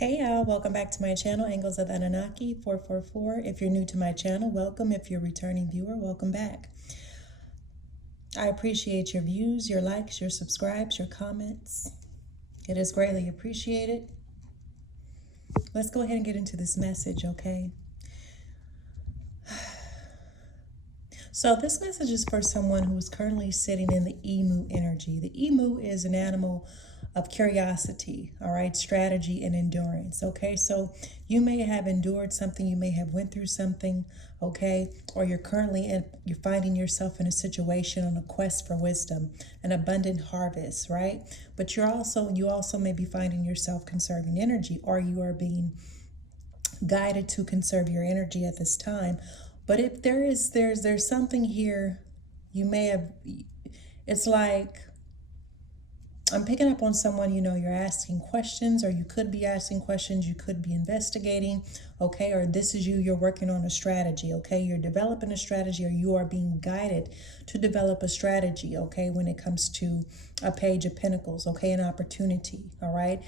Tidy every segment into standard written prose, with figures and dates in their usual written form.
Hey y'all, welcome back to my channel, Angles of Anunnaki 444. If you're new to my channel, welcome. If you're a returning viewer, welcome back. I appreciate your views, your likes, your subscribes, your comments. It is greatly appreciated. Let's go ahead and get into this message, okay? So this message is for someone who is currently sitting in the emu energy. The emu is an animal of curiosity, all right, strategy and endurance, okay? So you may have endured something, you may have went through something, okay? Or you're finding yourself in a situation on a quest for wisdom, an abundant harvest, right? But you also may be finding yourself conserving energy, or you are being guided to conserve your energy at this time. But if there's something here, you may have, it's like, I'm picking up on someone, you're asking questions, or you could be asking questions, you could be investigating, okay? Or this is you're working on a strategy, okay? You're developing a strategy, or you are being guided to develop a strategy, okay? When it comes to a Page of Pentacles, okay? An opportunity, all right?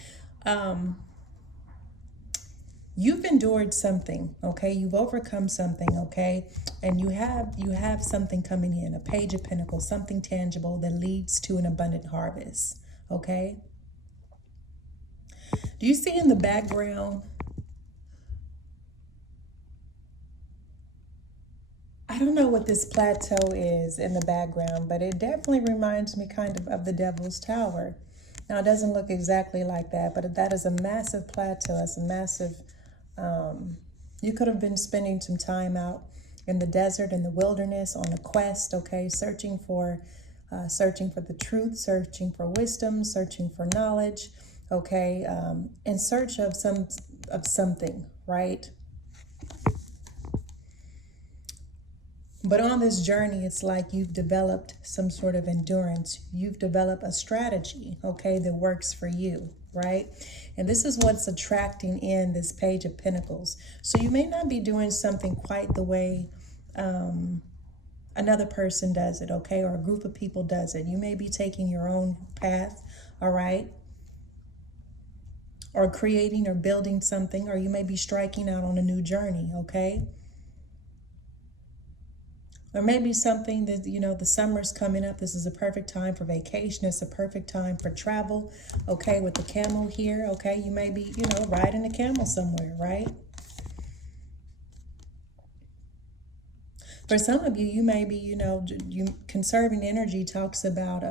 You've endured something, okay? You've overcome something, okay? And you have something coming in, a Page of Pentacles, something tangible that leads to an abundant harvest, okay? Do you see in the background? I don't know what this plateau is in the background, but it definitely reminds me kind of the Devil's Tower. Now, it doesn't look exactly like that, but that is a massive plateau. That's a massive, you could have been spending some time out in the desert, in the wilderness, on a quest, okay, searching for the truth, searching for wisdom, searching for knowledge, okay, in search of something, right? But on this journey, it's like you've developed some sort of endurance. You've developed a strategy, okay, that works for you, right? And this is what's attracting in this Page of Pentacles. So you may not be doing something quite the way another person does it, okay, or a group of people does it. You may be taking your own path, all right, or creating or building something, or you may be striking out on a new journey, okay? Or maybe something that, the summer's coming up. This is a perfect time for vacation. It's a perfect time for travel, okay, with the camel here, okay? You may be, riding a camel somewhere, right? For some of you, you may be, you conserving energy talks about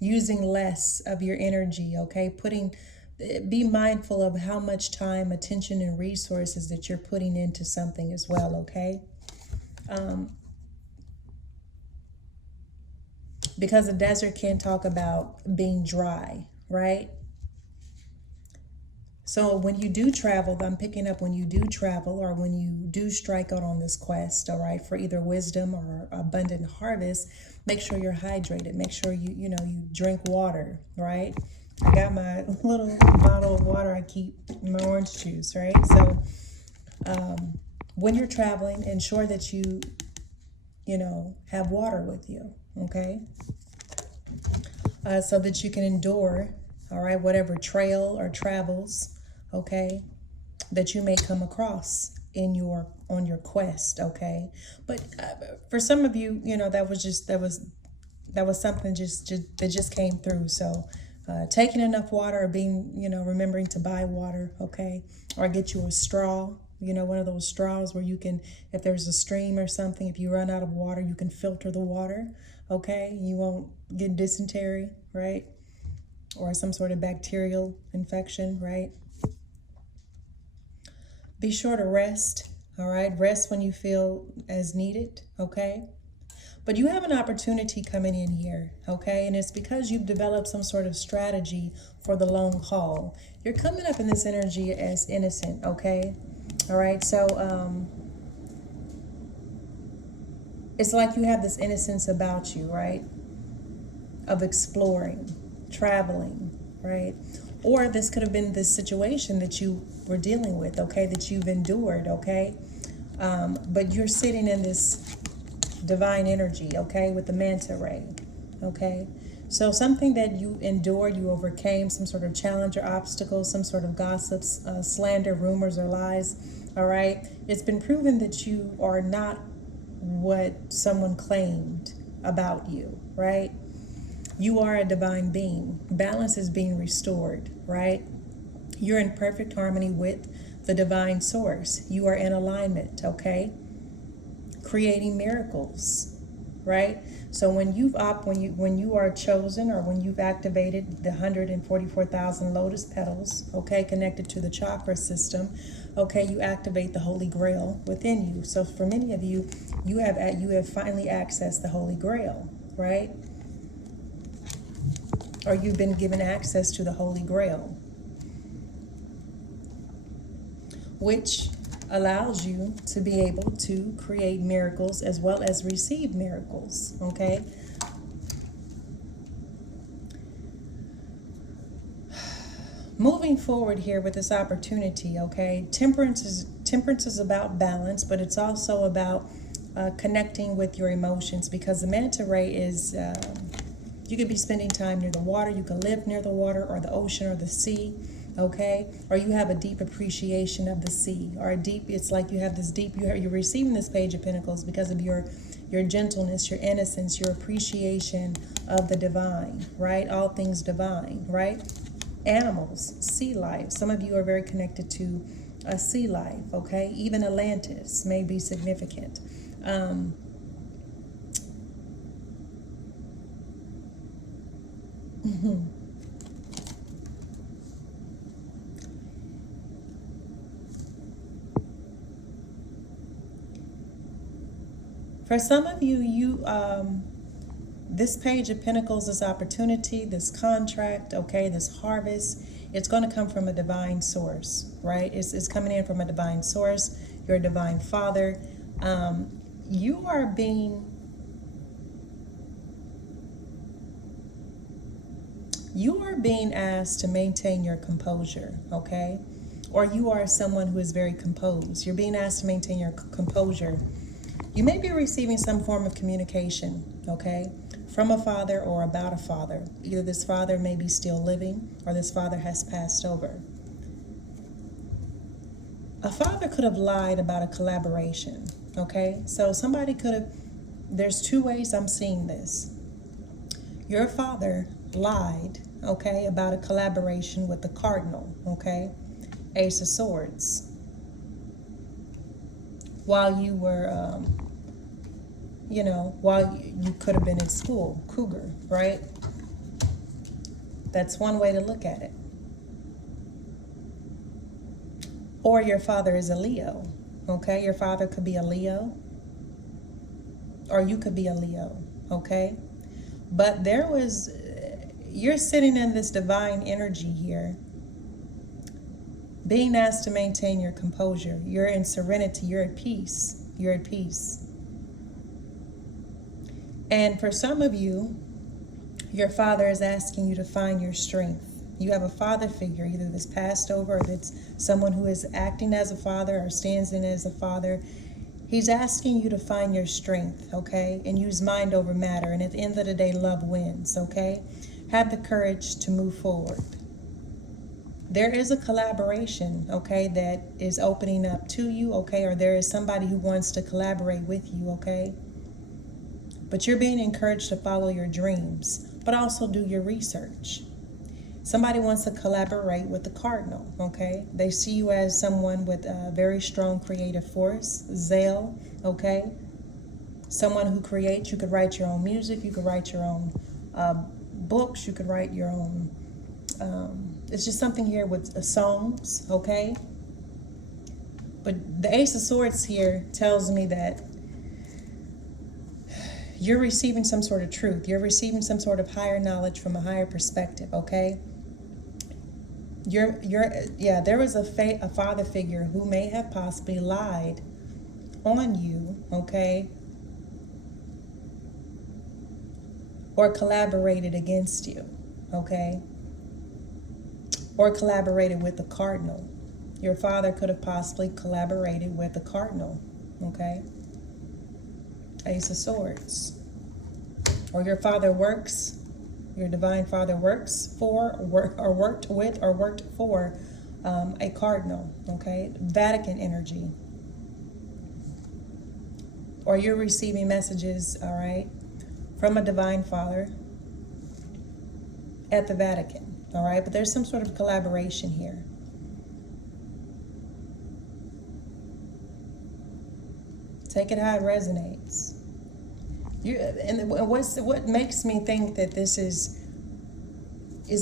using less of your energy, okay? Be mindful of how much time, attention, and resources that you're putting into something as well, okay? Because the desert can talk about being dry, right? So when you do travel, I'm picking up when you do travel, or when you do strike out on this quest, all right, for either wisdom or abundant harvest, make sure you're hydrated. Make sure you drink water, right? I got my little bottle of water I keep in my orange juice, right? So when you're traveling, ensure that you have water with you, okay? So that you can endure, all right, whatever trail or travels, okay, that you may come across on your quest, okay? But for some of you, that was something that just came through. So taking enough water, or being, remembering to buy water, okay? Or get you a straw, one of those straws where you can, if there's a stream or something, if you run out of water, you can filter the water, okay? You won't get dysentery, right? Or some sort of bacterial infection, right? Be sure to rest, all right? Rest when you feel as needed, okay? But you have an opportunity coming in here, okay? And it's because you've developed some sort of strategy for the long haul. You're coming up in this energy as innocent, okay? All right, so it's like you have this innocence about you, right? Of exploring, traveling, right? Or this could have been this situation that you were dealing with, okay? That you've endured, okay? But you're sitting in this divine energy, okay, with the manta ray, okay? So something that you endured, you overcame, some sort of challenge or obstacle, some sort of gossips, slander, rumors, or lies. All right. It's been proven that you are not what someone claimed about you, right? You are a divine being. Balance is being restored, right? You're in perfect harmony with the divine source. You are in alignment, okay? Creating miracles, right? So when you are chosen, or when you've activated the 144,000 lotus petals, okay, connected to the chakra system, okay, you activate the Holy Grail within you. So for many of you, you have finally accessed the Holy Grail, right? Or you've been given access to the Holy Grail, which allows you to be able to create miracles as well as receive miracles, okay? Moving forward here with this opportunity, okay? Temperance is about balance, but it's also about connecting with your emotions, because the manta ray is, you could be spending time near the water, you could live near the water or the ocean or the sea, okay? Or you have a deep appreciation of the sea, or it's like you have this deep, you're receiving this Page of Pentacles because of your gentleness, your innocence, your appreciation of the divine, right? All things divine, right? Animals, sea life. Some of you are very connected to a sea life, okay? Even Atlantis may be significant. For some of you, this Page of Pentacles, this opportunity, this contract, okay, this harvest, it's going to come from a divine source, right? It's coming in from a divine source. You're a divine father. You are being asked to maintain your composure, okay? Or you are someone who is very composed. You're being asked to maintain your composure. You may be receiving some form of communication, okay, from a father or about a father. Either this father may be still living or this father has passed over. A father could have lied about a collaboration, okay? So somebody could have, there's two ways I'm seeing this. Your father lied, okay, about a collaboration with the cardinal, okay? Ace of Swords. While you were, while you could have been in school, cougar, right? That's one way to look at it. Or your father is a Leo, okay? Your father could be a Leo, or you could be a Leo, okay? But you're sitting in this divine energy here, being asked to maintain your composure. You're in serenity, you're at peace, you're at peace. And for some of you, your father is asking you to find your strength. You have a father figure, either that's passed over or that's someone who is acting as a father or stands in as a father. He's asking you to find your strength, okay? And use mind over matter. And at the end of the day, love wins, okay? Have the courage to move forward. There is a collaboration, okay, that is opening up to you, okay? Or there is somebody who wants to collaborate with you, okay? But you're being encouraged to follow your dreams, but also do your research. Somebody wants to collaborate with the cardinal, okay? They see you as someone with a very strong creative force, zeal, okay? Someone who creates. You could write your own music, you could write your own books, you could write your own, it's just something here with songs, okay? But the Ace of Swords here tells me that you're receiving some sort of truth. You're receiving some sort of higher knowledge from a higher perspective, okay? There was a father figure who may have possibly lied on you, okay? Or collaborated against you, okay? Or collaborated with the cardinal. Your father could have possibly collaborated with the cardinal, okay? Ace of Swords. Or your father works your divine father works for, or worked with, or worked for a cardinal, okay? Vatican energy. Or you're receiving messages, all right, from a divine father at the Vatican, all right? But there's some sort of collaboration here. Take it how it resonates. What makes me think that this is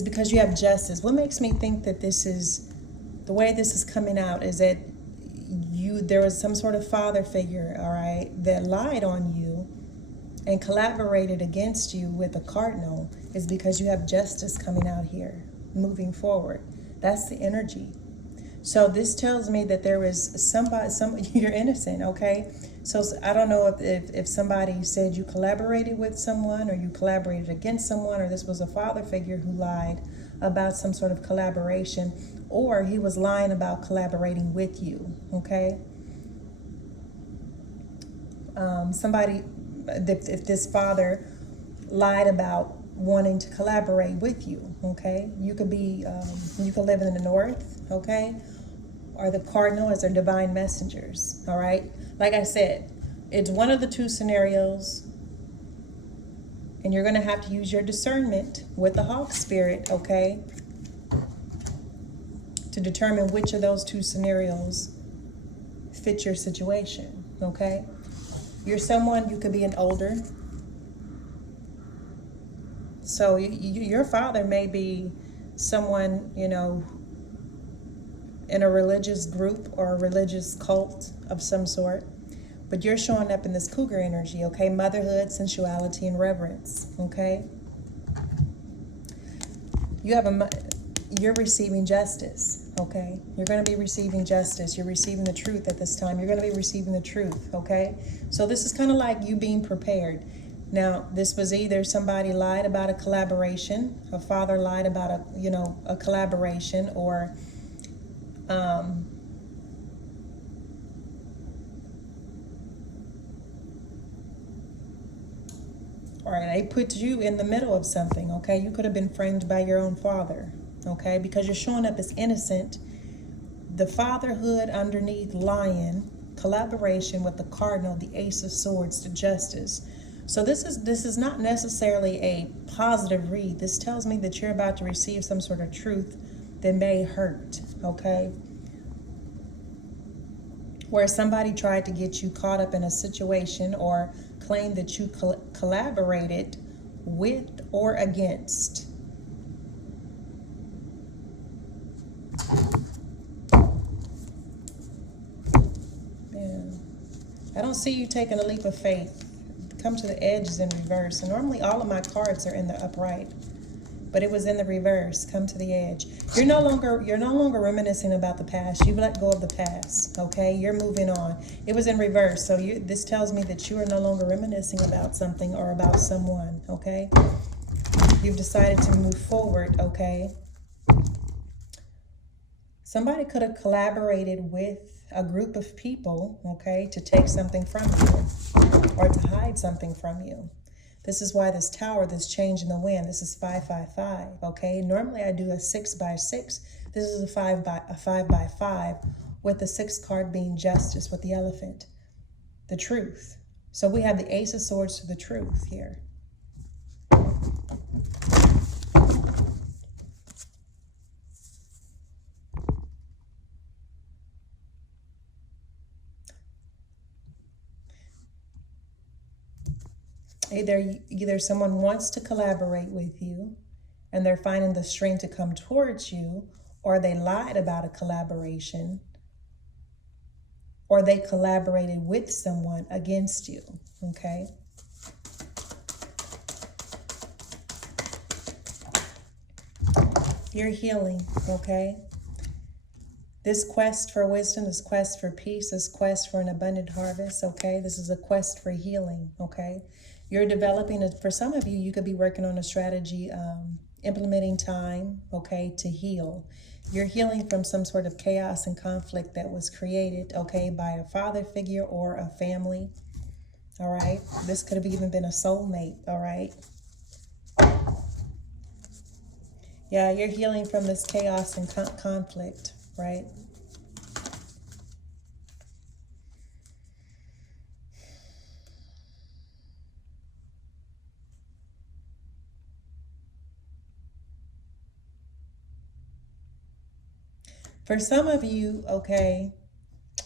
because you have justice. What makes me think that this is, the way this is coming out is that there was some sort of father figure, all right, that lied on you and collaborated against you with a cardinal, is because you have justice coming out here, moving forward. That's the energy. So this tells me that there was you're innocent, okay? So I don't know if somebody said you collaborated with someone, or you collaborated against someone, or this was a father figure who lied about some sort of collaboration, or he was lying about collaborating with you, okay? If this father lied about wanting to collaborate with you, okay? You could live in the north, okay? Or the cardinal as their divine messengers, all right? Like I said, it's one of the two scenarios, and you're gonna have to use your discernment with the hawk spirit, okay? To determine which of those two scenarios fit your situation, okay? You're someone, you could be an older. So your father may be someone, in a religious group or a religious cult of some sort, but you're showing up in this cougar energy, okay? Motherhood, sensuality, and reverence, okay? You're receiving justice, okay? You're going to be receiving justice. You're receiving the truth at this time. You're going to be receiving the truth, okay? So this is kind of like you being prepared. Now, this was either somebody lied about a collaboration, a father lied about a collaboration, or or they put you in the middle of something, okay? You could have been framed by your own father, okay? Because you're showing up as innocent. The fatherhood underneath lying, collaboration with the cardinal, the ace of swords, the justice. So this is not necessarily a positive read. This tells me that you're about to receive some sort of truth that may hurt, okay? Where somebody tried to get you caught up in a situation or claim that you collaborated with or against. Yeah. I don't see you taking a leap of faith. Come to the edge is in reverse. And normally all of my cards are in the upright, but it was in the reverse. Come to the edge. You're no longer reminiscing about the past. You've let go of the past, okay? You're moving on. It was in reverse. So this tells me that you are no longer reminiscing about something or about someone, okay? You've decided to move forward, okay? Somebody could have collaborated with a group of people, okay, to take something from you or to hide something from you. This is why this tower, this change in the wind, this is 555, okay? Normally I do a 6x6. This is a 5x5 with the 6th card being justice with the elephant, the truth. So we have the ace of swords to the truth here. Either someone wants to collaborate with you and they're finding the strength to come towards you, or they lied about a collaboration, or they collaborated with someone against you, okay? You're healing, okay? This quest for wisdom, this quest for peace, this quest for an abundant harvest, okay? This is a quest for healing, okay? You're developing, for some of you, you could be working on a strategy, implementing time, okay, to heal. You're healing from some sort of chaos and conflict that was created, okay, by a father figure or a family, all right? This could have even been a soulmate, all right? Yeah, you're healing from this chaos and conflict, right? For some of you, okay,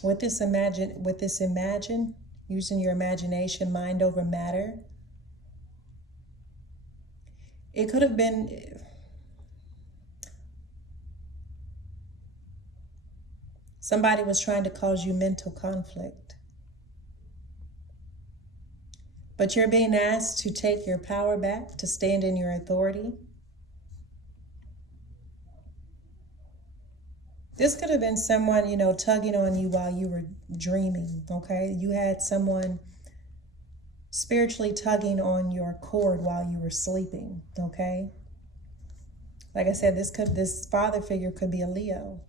with this imagine, using your imagination, mind over matter, it could have been, somebody was trying to cause you mental conflict. But you're being asked to take your power back, to stand in your authority. This could have been someone, tugging on you while you were dreaming, okay? You had someone spiritually tugging on your cord while you were sleeping, okay? Like I said, this father figure could be a Leo.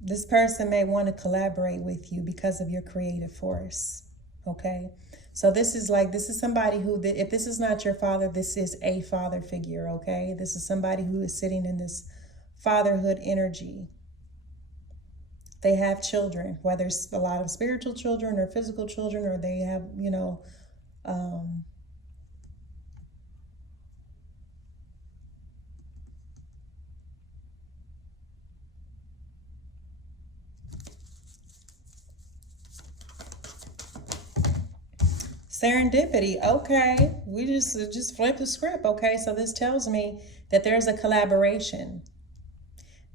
This person may want to collaborate with you because of your creative force, okay? So this is somebody who, if this is not your father, this is a father figure, okay? This is somebody who is sitting in this fatherhood energy. They have children, whether it's a lot of spiritual children or physical children, or they have, serendipity. Okay, we just flip the script. Okay, so this tells me that there's a collaboration.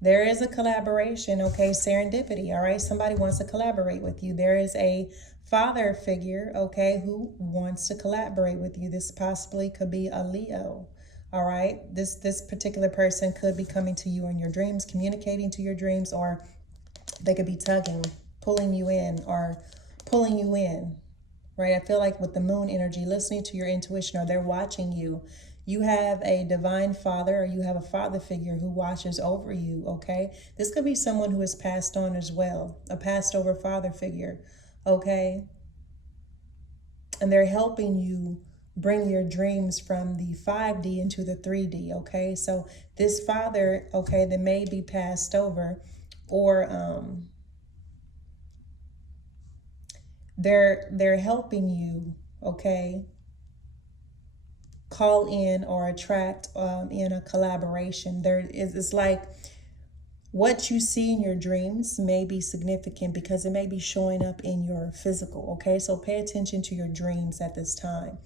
There is a collaboration, okay, serendipity, all right? Somebody wants to collaborate with you. There is a father figure, okay, who wants to collaborate with you. This possibly could be a Leo, all right? This particular person could be coming to you in your dreams, communicating to your dreams, or they could be tugging, pulling you in, or pulling you in, right? I feel like with the moon energy, listening to your intuition, or they're watching you. You have a divine father, or you have a father figure who watches over you, okay? This could be someone who has passed on as well, a passed over father figure, okay? And they're helping you bring your dreams from the 5D into the 3D, okay? So this father, okay, that may be passed over, or they're helping you, okay, call in or attract in a collaboration. It's like what you see in your dreams may be significant because it may be showing up in your physical, okay? So pay attention to your dreams at this time.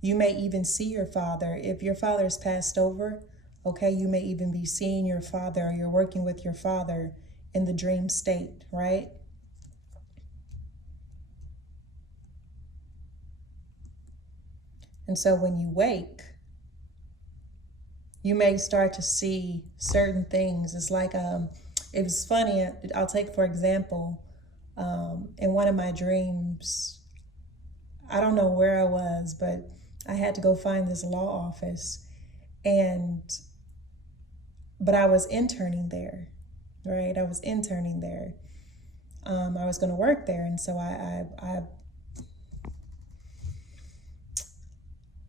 You may even see your father. If your father is passed over, okay, you may even be seeing your father, or you're working with your father in the dream state, right? And so when you wake, you may start to see certain things. It's like, it was funny. I'll take, for example, in one of my dreams, I don't know where I was, but I had to go find this law office. But I was interning there, right? I was interning there. I was going to work there. And so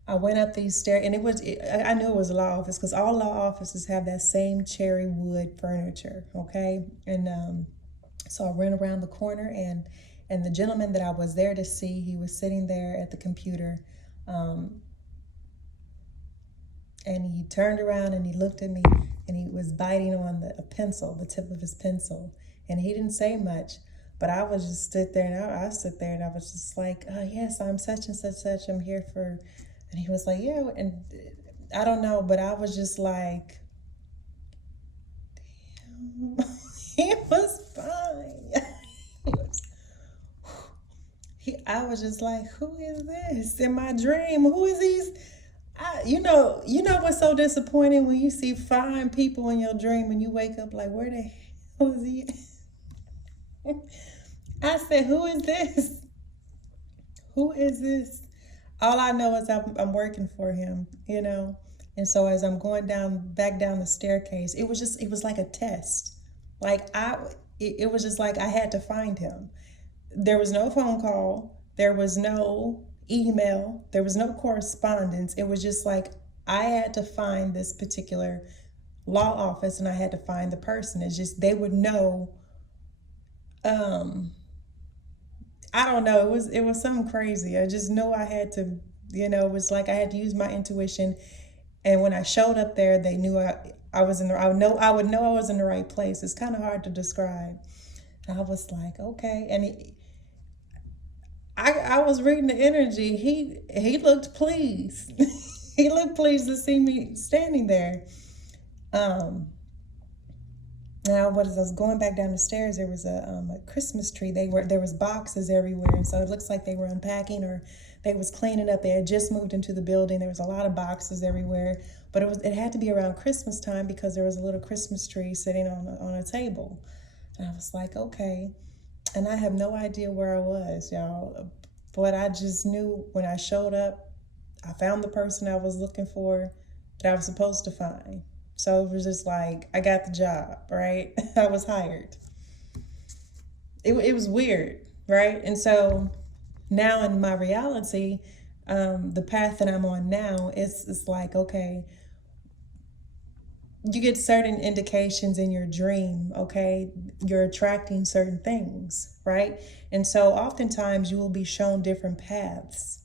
I went up these stairs, and I knew it was a law office because all law offices have that same cherry wood furniture, okay? And so I ran around the corner, and the gentleman that I was there to see, he was sitting there at the computer, and he turned around and he looked at me, and he was biting on a pencil, the tip of his pencil, and he didn't say much. But I was just sit there, and I sit there, and I was just like, oh, yes, I'm such and such, such. I'm here for... And he was like, yeah, and I don't know, but I was just like, damn. He was fine. I was just like, who is this in my dream? Who is these? You know what's so disappointing when you see fine people in your dream and you wake up like, where the hell is he? I said, who is this? Who is this? All I know is I'm working for him, And so as I'm going back down the staircase, it was like a test. Like it was just like I had to find him. There was no phone call. There was no, email. There was no correspondence. It was just like I had to find this particular law office and I had to find the person. It's just they would know. I don't know. It was something crazy. I just know I had to, it was like I had to use my intuition. And when I showed up there, they knew I was in the I would know I was in the right place. It's kind of hard to describe. I was like, okay. And I was reading the energy. He looked pleased. He looked pleased to see me standing there. Um, Now, as I was going back down the stairs, there was a Christmas tree. There was boxes everywhere, and so it looks like they were unpacking or they was cleaning up. They had just moved into the building. There was a lot of boxes everywhere, but it had to be around Christmas time because there was a little Christmas tree sitting on a table. And I was like, okay. And I have no idea where I was, y'all, but I just knew when I showed up, I found the person I was looking for that I was supposed to find. So it was just like, I got the job, right? I was hired. It was weird, right? And so now in my reality, the path that I'm on now, it's like, okay, you get certain indications in your dream, okay? You're attracting certain things, right? And so oftentimes you will be shown different paths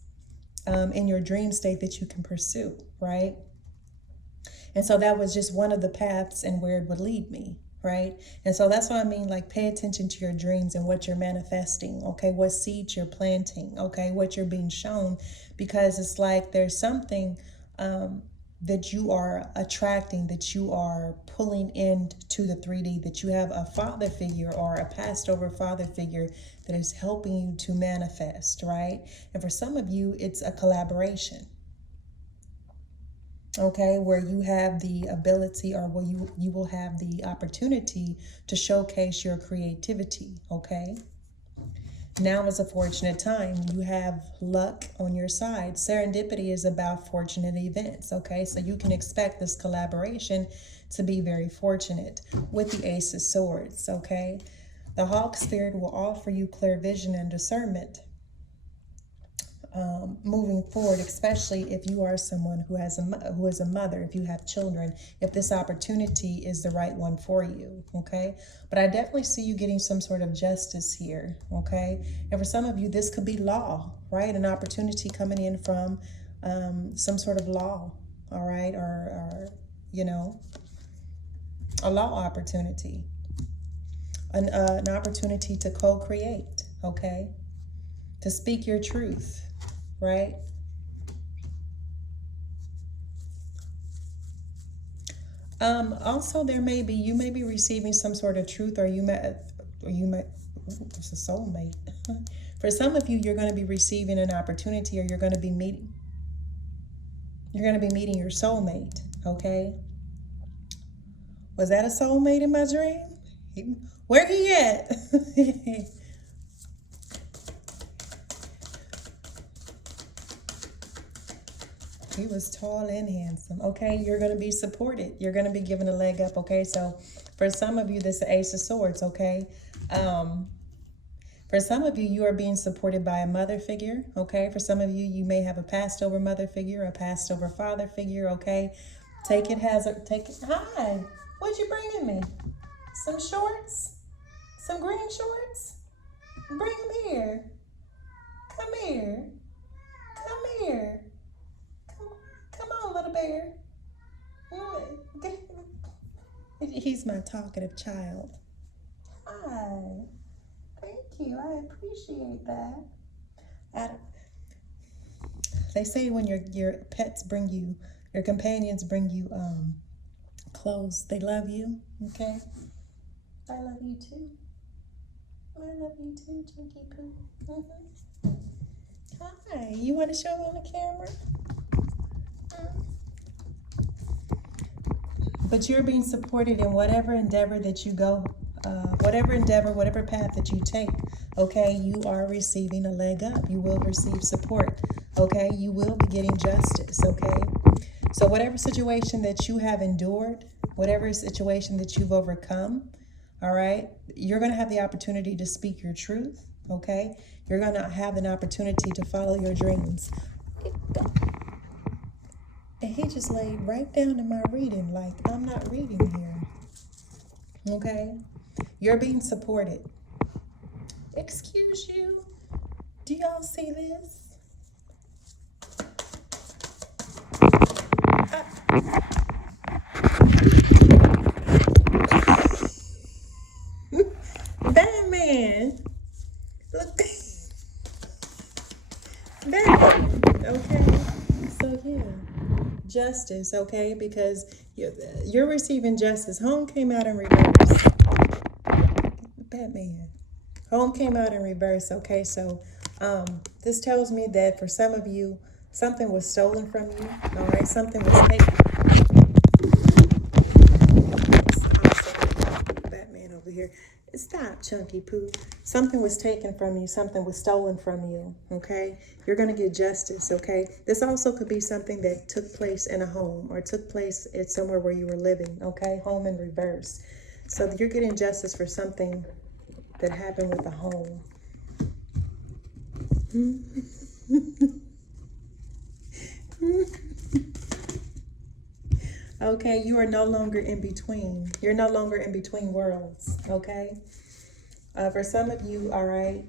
in your dream state that you can pursue, right? And so that was just one of the paths and where it would lead me, right? And so that's what I mean, like pay attention to your dreams and what you're manifesting, okay? What seeds you're planting, okay? What you're being shown, because it's like there's something that you are attracting, that you are pulling into the 3D, that you have a father figure or a passed over father figure that is helping you to manifest, right? And for some of you, it's a collaboration. Okay, where you have the ability or where you will have the opportunity to showcase your creativity, okay? Now is a fortunate time. You have luck on your side. Serendipity is about fortunate events, okay? So you can expect this collaboration to be very fortunate with the Ace of Swords, okay? The Hawk Spirit will offer you clear vision and discernment. Moving forward, especially if you are someone who is a mother, if you have children, if this opportunity is the right one for you, okay? But I definitely see you getting some sort of justice here, okay? And for some of you, this could be law, right? An opportunity coming in from some sort of law, all right? Or a law opportunity, an opportunity to co-create, okay? To speak your truth. Right? Also, you may be receiving some sort of truth, or you might, it's a soulmate. For some of you, you're going to be receiving an opportunity, or you're going to be meeting your soulmate, okay? Was that a soulmate in my dream? Where he at? He was tall and handsome. Okay, you're going to be supported. You're going to be given a leg up. Okay, so for some of you, this is the Ace of Swords. Okay, for some of you, you are being supported by a mother figure. Okay, for some of you, you may have a passed over mother figure, a passed over father figure. Okay, take it. Hi, what'd you bring me? Some shorts? Some green shorts? Bring them here. Come here. Come here. Come on, little bear. He's my talkative child. Hi. Thank you. I appreciate that. They say when your pets bring you, your companions bring you clothes, they love you. Okay? I love you too. I love you too, Chinky Poo. Hi. You want to show me on the camera? But you're being supported in whatever endeavor that you go, whatever path that you take, okay? You are receiving a leg up. You will receive support, okay? You will be getting justice, okay? So whatever situation that you have endured, whatever situation that you've overcome, all right? You're going to have the opportunity to speak your truth, okay? You're going to have an opportunity to follow your dreams. And he just laid right down in my reading, like I'm not reading here. Okay? You're being supported. Excuse you. Do y'all see this? Batman. Look. Batman. Okay. So yeah. Justice, okay? Because you're receiving justice. Home came out in reverse. Batman. Home came out in reverse, okay? So this tells me that for some of you, something was stolen from you, all right? Something was taken. Batman over here. Stop, Chunky Poo. Something was taken from you. Something was stolen from you, okay? You're going to get justice, okay? This also could be something that took place in a home or took place at somewhere where you were living, okay? Home in reverse. So you're getting justice for something that happened with the home. Okay, you are no longer in between. You're no longer in between worlds, okay? For some of you, all right,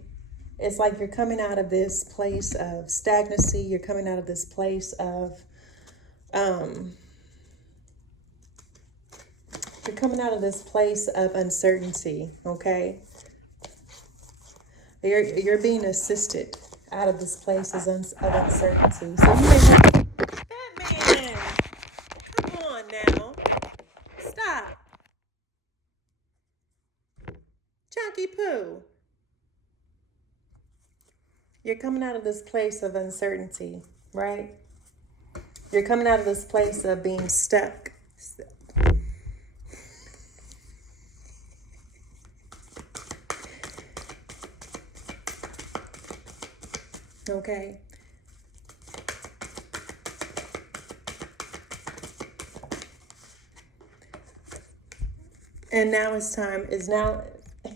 it's like you're coming out of this place of stagnancy. You're coming out of this place of, you're coming out of this place of uncertainty, okay? You're being assisted out of this place of uncertainty. So you may have, Batman, come on now, stop. Chunky Poo. You're coming out of this place of uncertainty, right? You're coming out of this place of being stuck. Okay. And now it's time,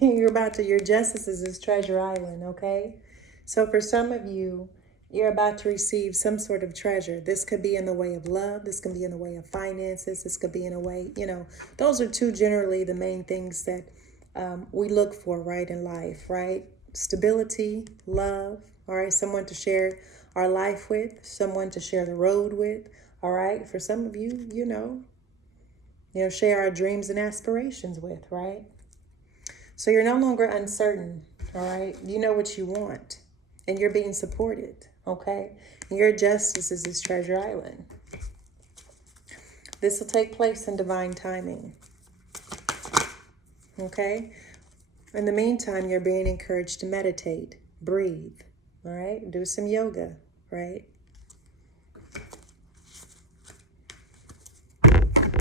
your justice is this treasure island, okay? So for some of you, you're about to receive some sort of treasure. This could be in the way of love. This can be in the way of finances. This could be in a way, those are two generally the main things that we look for, right, in life, right? Stability, love, all right? Someone to share our life with, someone to share the road with, all right? For some of you, share our dreams and aspirations with, right? So you're no longer uncertain, all right? You know what you want, and you're being supported, okay? And your justice is this treasure island. This will take place in divine timing, okay? In the meantime, you're being encouraged to meditate, breathe, all right? Do some yoga, right?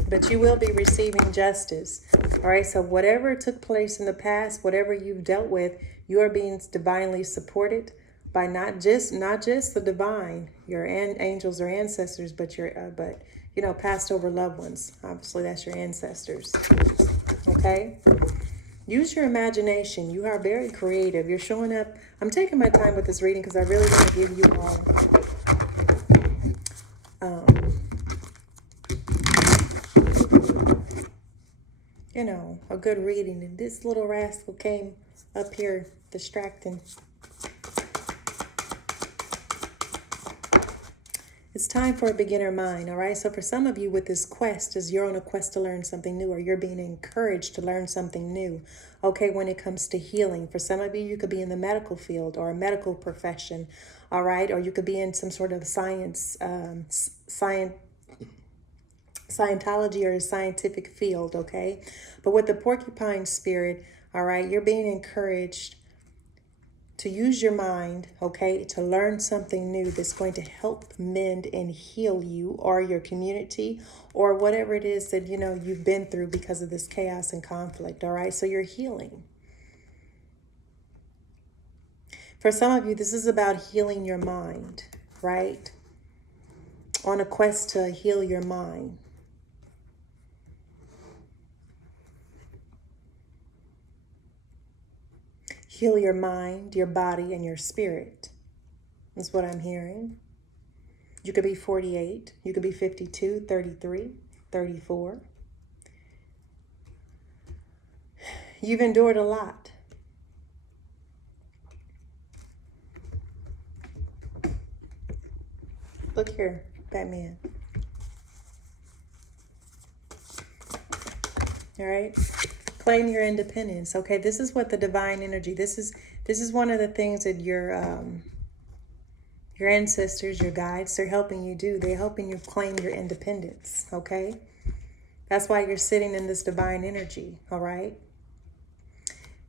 But you will be receiving justice. All right, so whatever took place in the past, whatever you've dealt with, you are being divinely supported by not just the divine, your angels or ancestors, but passed over loved ones. Obviously, that's your ancestors. Okay? Use your imagination. You are very creative. You're showing up. I'm taking my time with this reading because I really want to give you all a good reading. And this little rascal came up here distracting. It's time for a beginner mind, all right? So for some of you with this quest, as you're on a quest to learn something new, or you're being encouraged to learn something new, okay, when it comes to healing. For some of you, you could be in the medical field or a medical profession, all right? Or you could be in some sort of Scientology or a scientific field, okay? But with the porcupine spirit, all right, you're being encouraged to use your mind, okay, to learn something new that's going to help mend and heal you or your community or whatever it is that, you've been through because of this chaos and conflict, all right? So you're healing. For some of you, this is about healing your mind, right? On a quest to heal your mind. Heal your mind, your body, and your spirit. That's what I'm hearing. You could be 48. You could be 52, 33, 34. You've endured a lot. Look here, Batman. All right. Claim your independence. Okay, this is what the divine energy. This is one of the things that your ancestors, your guides, they're helping you do. They're helping you claim your independence. Okay, that's why you're sitting in this divine energy. All right.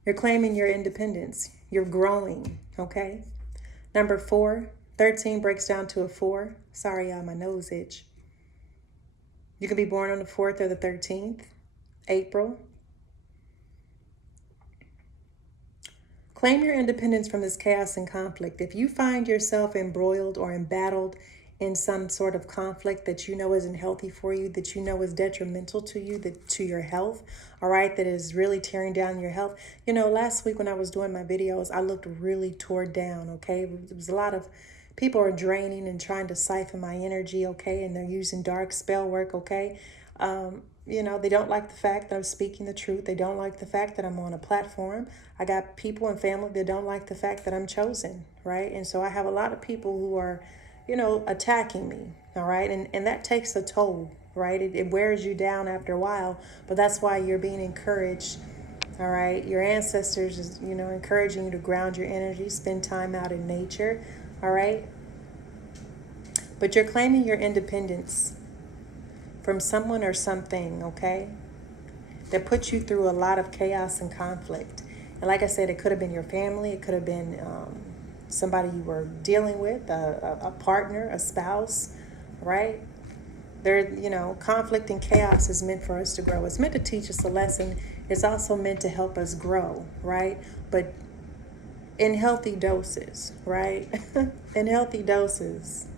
You're claiming your independence. You're growing. Okay. Number 4, 13 breaks down to a 4. Sorry, y'all, my nose itch. You could be born on the 4th or the 13th, April. Claim your independence from this chaos and conflict. If you find yourself embroiled or embattled in some sort of conflict that you know isn't healthy for you, that you know is detrimental to you, to your health, all right, that is really tearing down your health. You know, last week when I was doing my videos, I looked really torn down, okay? There was a lot of people are draining and trying to siphon my energy, okay? And they're using dark spell work, okay? You know, they don't like the fact that I'm speaking the truth. They don't like the fact that I'm on a platform. I got people and family that don't like the fact that I'm chosen, right? And so I have a lot of people who are, you know, attacking me, all right? And that takes a toll, right? It wears you down after a while, but that's why you're being encouraged, all right? Your ancestors is, you know, encouraging you to ground your energy, spend time out in nature, all right? But you're claiming your independence from someone or something, okay, that put you through a lot of chaos and conflict. And like I said, it could have been your family. It could have been somebody you were dealing with, a partner, a spouse, right? There, you know, conflict and chaos is meant for us to grow. It's meant to teach us a lesson. It's also meant to help us grow, right? But in healthy doses, right? In healthy doses.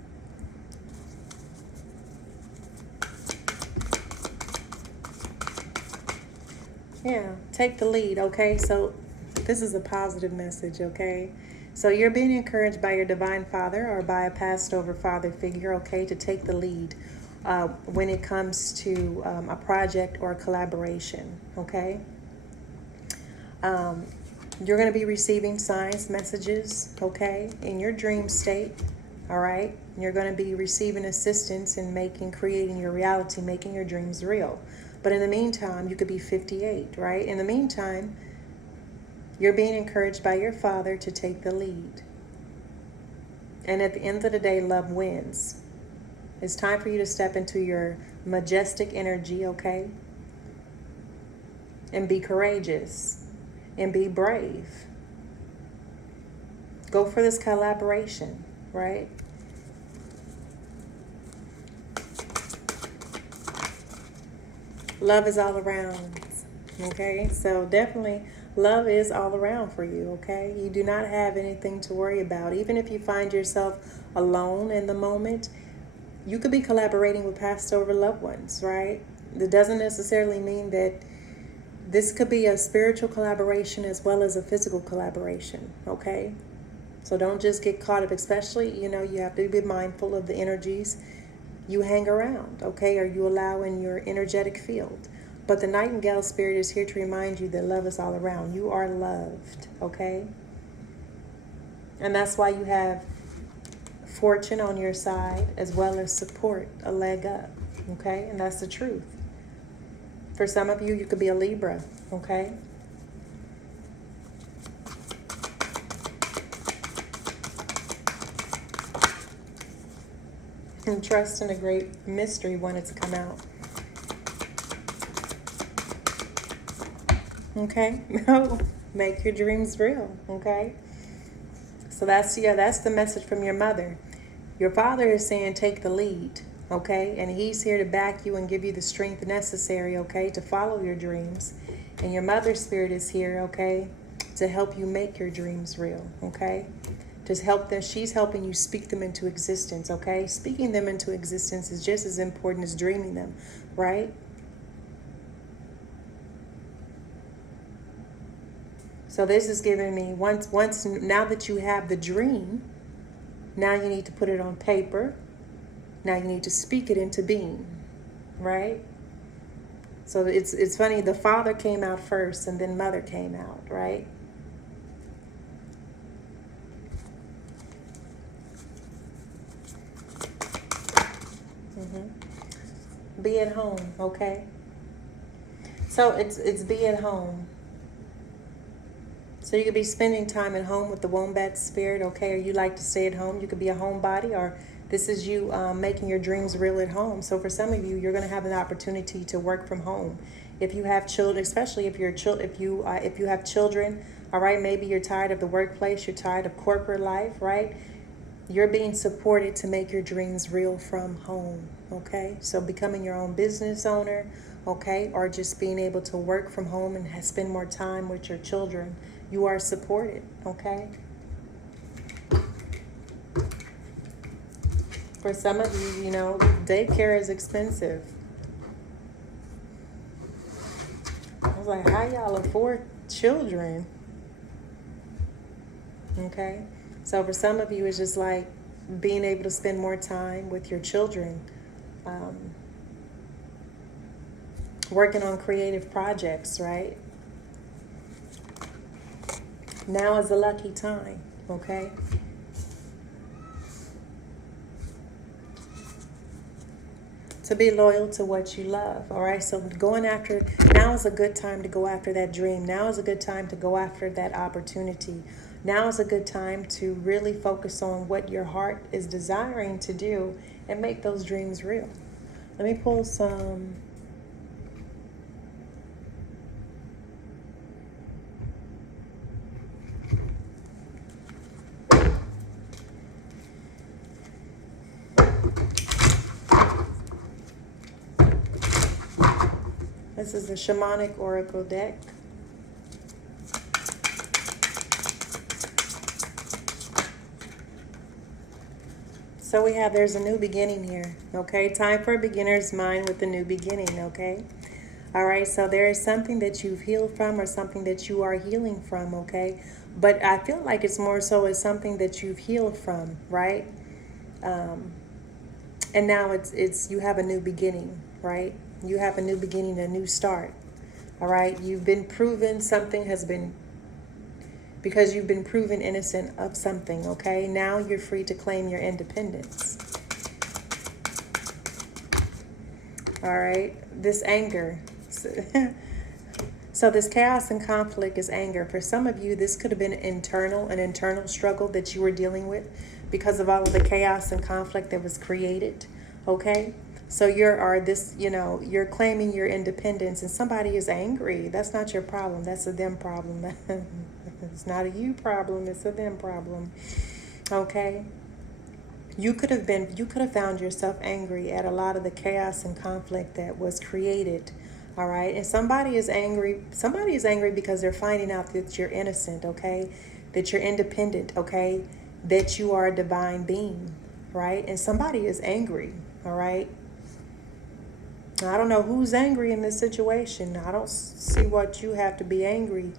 Yeah, take the lead, okay? So this is a positive message, okay? So you're being encouraged by your divine father or by a passed over father figure, okay, to take the lead when it comes to a project or a collaboration, okay? You're going to be receiving signs, messages, okay, in your dream state, all right? You're going to be receiving assistance in creating your reality, making your dreams real. But in the meantime, you could be 58, right? In the meantime, you're being encouraged by your father to take the lead. And at the end of the day, love wins. It's time for you to step into your majestic energy, okay? And be courageous. And be brave. Go for this collaboration, right? Love is all around, okay? So definitely love is all around for you, okay? You do not have anything to worry about. Even if you find yourself alone in the moment, you could be collaborating with passed over loved ones, right? That doesn't necessarily mean that this could be a spiritual collaboration as well as a physical collaboration, okay? So don't just get caught up, especially, you know, you have to be mindful of the energies you hang around, okay, or you allow in your energetic field. But the Nightingale Spirit is here to remind you that love is all around. You are loved, okay? And that's why you have fortune on your side as well as support, a leg up, okay? And that's the truth. For some of you, you could be a Libra, okay? And trust in a great mystery wanted to come out. Okay? Make your dreams real, okay? So that's the message from your mother. Your father is saying take the lead, okay? And he's here to back you and give you the strength necessary, okay, to follow your dreams. And your mother's spirit is here, okay, to help you make your dreams real, okay? Just help them. She's helping you speak them into existence, okay? Speaking them into existence is just as important as dreaming them, right? So this is giving me once now that you have the dream, now you need to put it on paper. Now you need to speak it into being, right? So it's funny, the father came out first and then mother came out, right? Be at home, okay? So it's be at home. So you could be spending time at home with the wombat spirit, okay? Or you like to stay at home. You could be a homebody, or this is you making your dreams real at home. So for some of you, you're going to have an opportunity to work from home. If you have children, especially if you have children, all right, maybe you're tired of the workplace, you're tired of corporate life, right? You're being supported to make your dreams real from home, okay? So becoming your own business owner, okay, or just being able to work from home and spend more time with your children, you are supported, okay? For some of you, daycare is expensive. I was like, how y'all afford children? Okay? So for some of you, it's just like being able to spend more time with your children, working on creative projects, right? Now is a lucky time, okay? To be loyal to what you love, all right? So now is a good time to go after that dream. Now is a good time to go after that opportunity. Now is a good time to really focus on what your heart is desiring to do and make those dreams real. Let me pull some. This is the Shamanic Oracle deck. So there's a new beginning here, okay? Time for a beginner's mind with a new beginning, okay? All right, so there is something that you've healed from or something that you are healing from, okay? But I feel like it's more so as something that you've healed from, right? And now it's you have a new beginning, right? You have a new beginning, a new start, all right? You've been proven because you've been proven innocent of something, okay? Now you're free to claim your independence. All right, this anger. So this chaos and conflict is anger. For some of you, this could have been an internal struggle that you were dealing with because of all of the chaos and conflict that was created, okay? So you're claiming your independence and somebody is angry. That's not your problem. That's a them problem. It's not a you problem. It's a them problem. Okay. You could have found yourself angry at a lot of the chaos and conflict that was created. All right. And somebody is angry. Somebody is angry because they're finding out that you're innocent. Okay. That you're independent. Okay. That you are a divine being. Right. And somebody is angry. All right. I don't know who's angry in this situation. I don't see what you have to be angry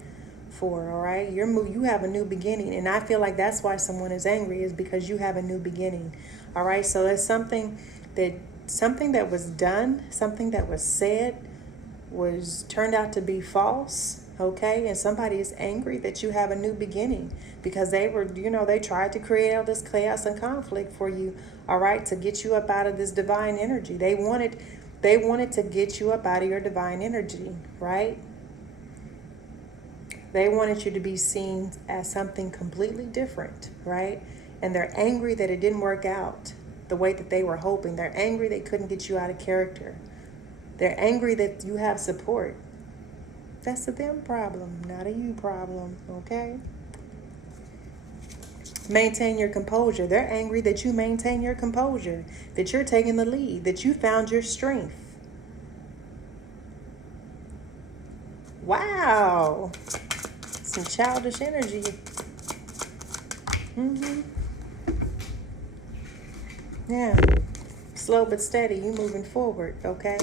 for, all right? You have a new beginning, and I feel like that's why someone is angry, is because you have a new beginning, all right? So there's something that was done, something that was said was turned out to be false, okay? And somebody is angry that you have a new beginning because they tried to create all this chaos and conflict for you, all right, to get you up out of this divine energy. They wanted to get you up out of your divine energy, right? They wanted you to be seen as something completely different, right? And they're angry that it didn't work out the way that they were hoping. They're angry they couldn't get you out of character. They're angry that you have support. That's a them problem, not a you problem, okay? Maintain your composure. They're angry that you maintain your composure, that you're taking the lead, that you found your strength. Wow. Some childish energy. Yeah. Slow but steady. You moving forward, okay?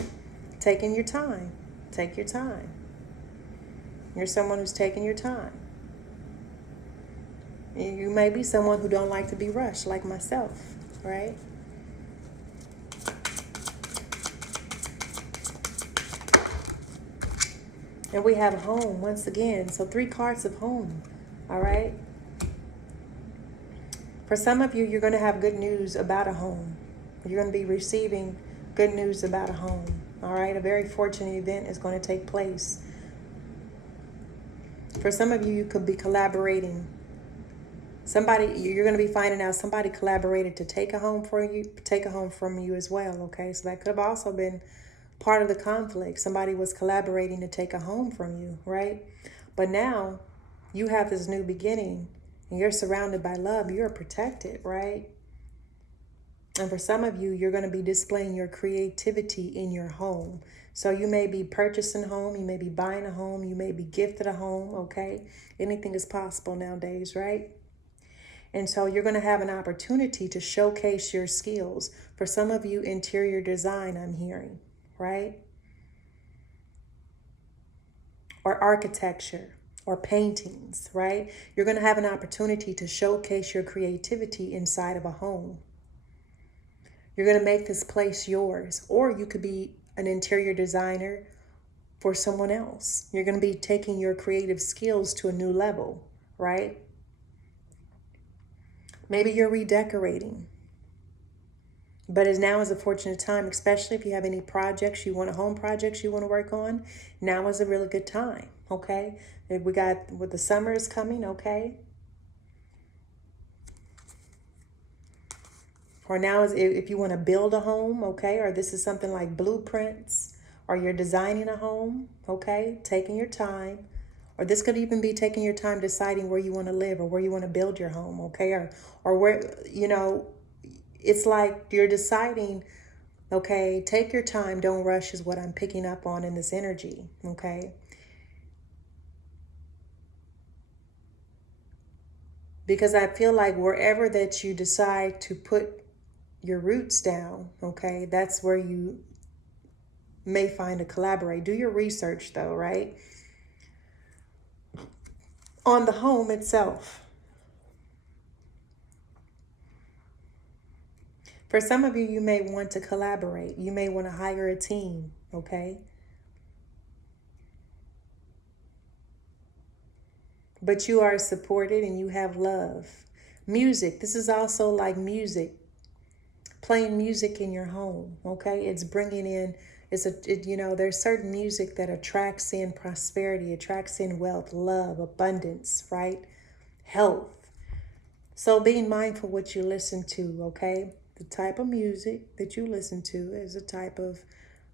Taking your time. Take your time. You're someone who's taking your time. You may be someone who don't like to be rushed, like myself, right? And we have home once again. So 3 cards of home. All right. For some of you, you're going to have good news about a home. You're going to be receiving good news about a home. All right. A very fortunate event is going to take place. For some of you, you could be collaborating. You're going to be finding out somebody collaborated to take a home from you as well. Okay. So that could have also been part of the conflict. Somebody was collaborating to take a home from you, right? But now you have this new beginning and you're surrounded by love. You're protected, right? And for some of you, you're going to be displaying your creativity in your home. So you may be purchasing a home, you may be buying a home, you may be gifted a home, okay? Anything is possible nowadays, right? And so you're going to have an opportunity to showcase your skills. For some of you, interior design, I'm hearing, right? Or architecture or paintings, right? You're going to have an opportunity to showcase your creativity inside of a home. You're going to make this place yours, or you could be an interior designer for someone else. You're going to be taking your creative skills to a new level, right? Maybe you're redecorating. But now is a fortunate time, especially if you have any projects home projects you want to work on. Now is a really good time, okay? If with the summer is coming, okay? Or now is if you want to build a home, okay? Or this is something like blueprints, or you're designing a home, okay? Taking your time. Or this could even be taking your time deciding where you want to live or where you want to build your home, okay? Or where, it's like you're deciding, okay, take your time, don't rush is what I'm picking up on in this energy, okay? Because I feel like wherever that you decide to put your roots down, okay, that's where you may find a collaborate. Do your research though, right? On the home itself. For some of you, you may want to collaborate. You may want to hire a team, okay? But you are supported and you have love. Music. This is also like music. Playing music in your home, okay? It's bringing in, there's certain music that attracts in prosperity, attracts in wealth, love, abundance, right? Health. So being mindful what you listen to, okay? The type of music that you listen to is the type of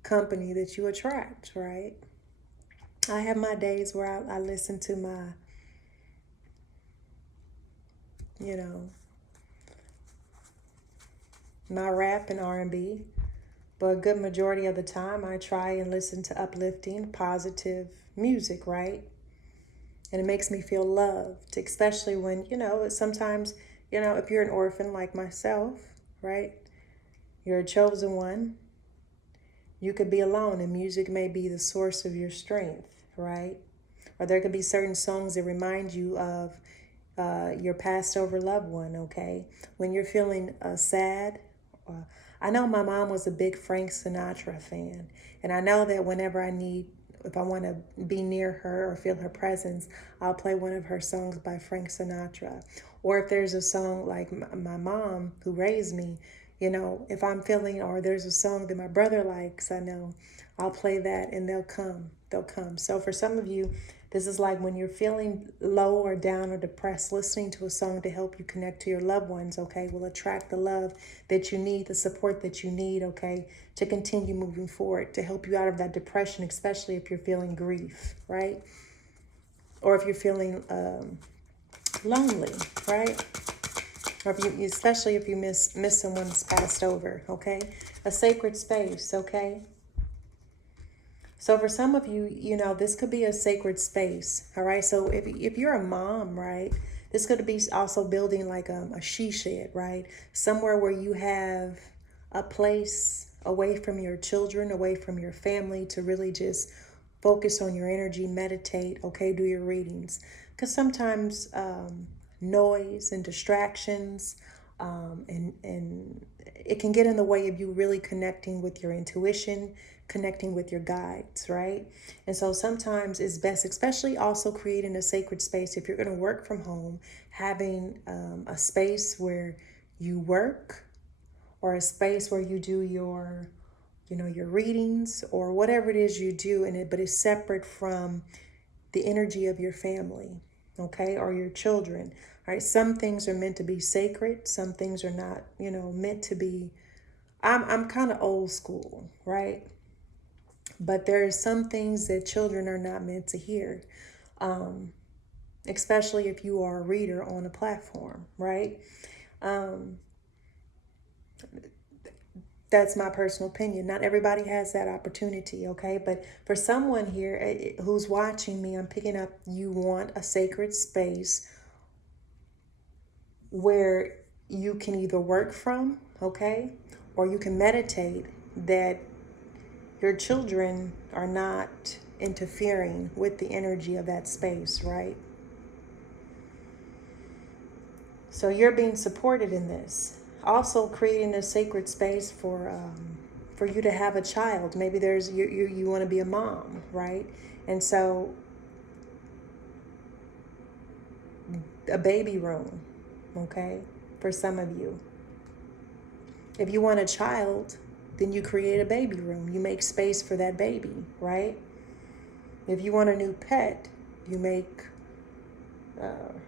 company that you attract, right? I have my days where I listen to my rap and R&B, but a good majority of the time I try and listen to uplifting, positive music, right? And it makes me feel loved, especially when, sometimes, if you're an orphan like myself, right? You're a chosen one. You could be alone and music may be the source of your strength, right? Or there could be certain songs that remind you of your passed over loved one, okay? When you're feeling sad. I know my mom was a big Frank Sinatra fan. And I know that if I want to be near her or feel her presence, I'll play one of her songs by Frank Sinatra. Or if there's a song like my mom who raised me, if I'm feeling, or there's a song that my brother likes, I know I'll play that and they'll come. So for some of you, this is like when you're feeling low or down or depressed, listening to a song to help you connect to your loved ones, okay, will attract the love that you need, the support that you need, okay, to continue moving forward, to help you out of that depression, especially if you're feeling grief, right? Or if you're feeling lonely, right? Or especially if you miss someone that's passed over, okay? A sacred space, okay? So for some of you, this could be a sacred space, all right? So if you're a mom, right, this could be also building like a she shed, right? Somewhere where you have a place away from your children, away from your family to really just focus on your energy, meditate, okay, do your readings. Because sometimes noise and distractions, and it can get in the way of you really connecting with your intuition, connecting with your guides, right? And so sometimes it's best, especially also creating a sacred space. If you're going to work from home, having a space where you work, or a space where you do your readings or whatever it is you do in it, but it's separate from the energy of your family, okay, or your children. All right, some things are meant to be sacred, some things are not, meant to be. I'm kind of old school, right? But there are some things that children are not meant to hear, especially if you are a reader on a platform, right? That's my personal opinion. Not everybody has that opportunity, okay? But for someone here who's watching me, I'm picking up you want a sacred space where you can either work from, okay? Or you can meditate, that your children are not interfering with the energy of that space, right? So you're being supported in this. Also creating a sacred space for you to have a child. Maybe you want to be a mom, right? And so a baby room, okay, for some of you. If you want a child, then you create a baby room. You make space for that baby, right? If you want a new pet, you make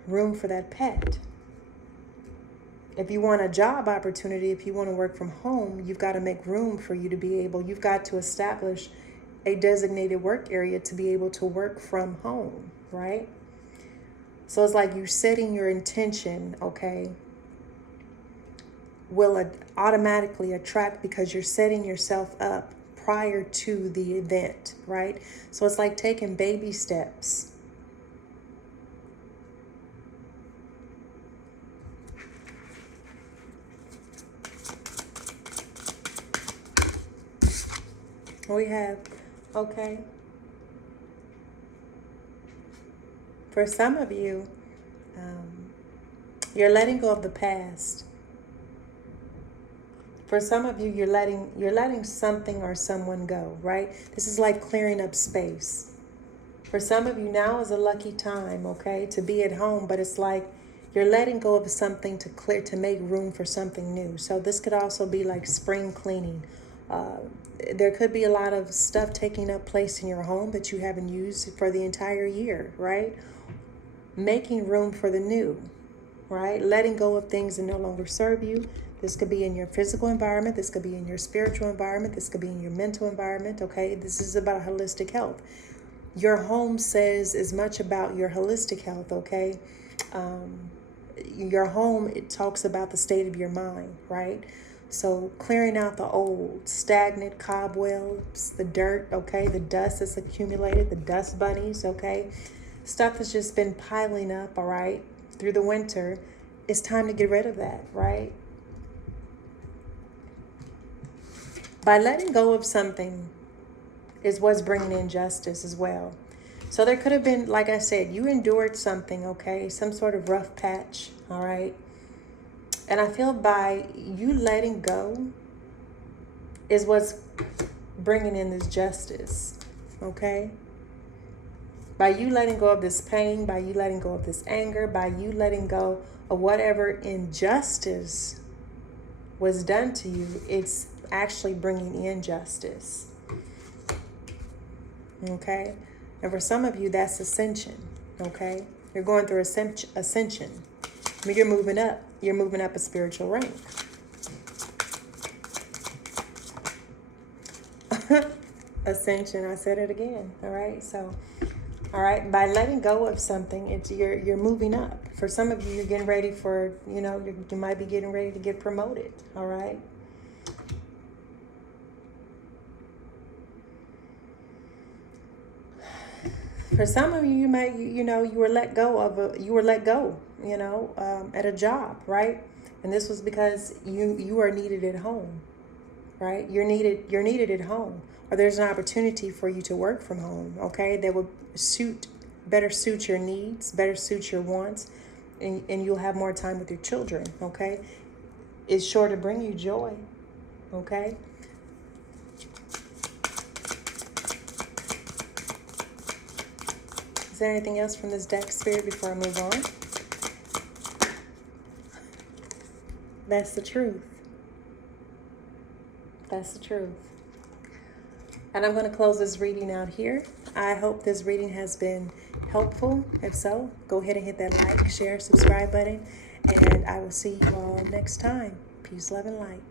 room for that pet. If you want a job opportunity, if you want to work from home, you've got to make room for you to be able, you've got to establish a designated work area to be able to work from home, right? So it's like you setting your intention, okay, will automatically attract, because you're setting yourself up prior to the event, right? So it's like taking baby steps. We have, okay, for some of you, you're letting go of the past. For some of you, you're letting something or someone go, right? This is like clearing up space. For some of you, now is a lucky time, okay, to be at home, but it's like you're letting go of something to make room for something new. So this could also be like spring cleaning. There could be a lot of stuff taking up place in your home that you haven't used for the entire year, right? Making room for the new, right? Letting go of things that no longer serve you. This could be in your physical environment. This could be in your spiritual environment. This could be in your mental environment, okay? This is about holistic health. Your home says as much about your holistic health, okay? Your home, it talks about the state of your mind, right? So clearing out the old, stagnant cobwebs, the dirt, okay? The dust that's accumulated, the dust bunnies, okay? Stuff that's just been piling up, all right, through the winter. It's time to get rid of that, right? By letting go of something is what's bringing in justice as well. So there could have been, like I said, you endured something, okay? Some sort of rough patch, all right? And I feel by you letting go is what's bringing in this justice, okay? By you letting go of this pain, by you letting go of this anger, by you letting go of whatever injustice was done to you, it's actually bringing in justice, okay? And for some of you, that's ascension, okay? You're going through ascension. I mean, you're moving up. You're moving up a spiritual rank. Ascension, I said it again, all right? So, all right, by letting go of something, it's you're moving up. For some of you, you're getting ready for, you might be getting ready to get promoted, all right? For some of you, you might, you were let go at a job, right? And this was because you are needed at home, right? You're needed at home, or there's an opportunity for you to work from home, okay? That would better suit your needs, better suit your wants. and you'll have more time with your children, okay? It's sure to bring you joy, okay? Is there anything else from this deck, Spirit, before I move on? That's the truth. That's the truth. And I'm going to close this reading out here. I hope this reading has been helpful. If so, go ahead and hit that like, share, subscribe button. And I will see you all next time. Peace, love, and light.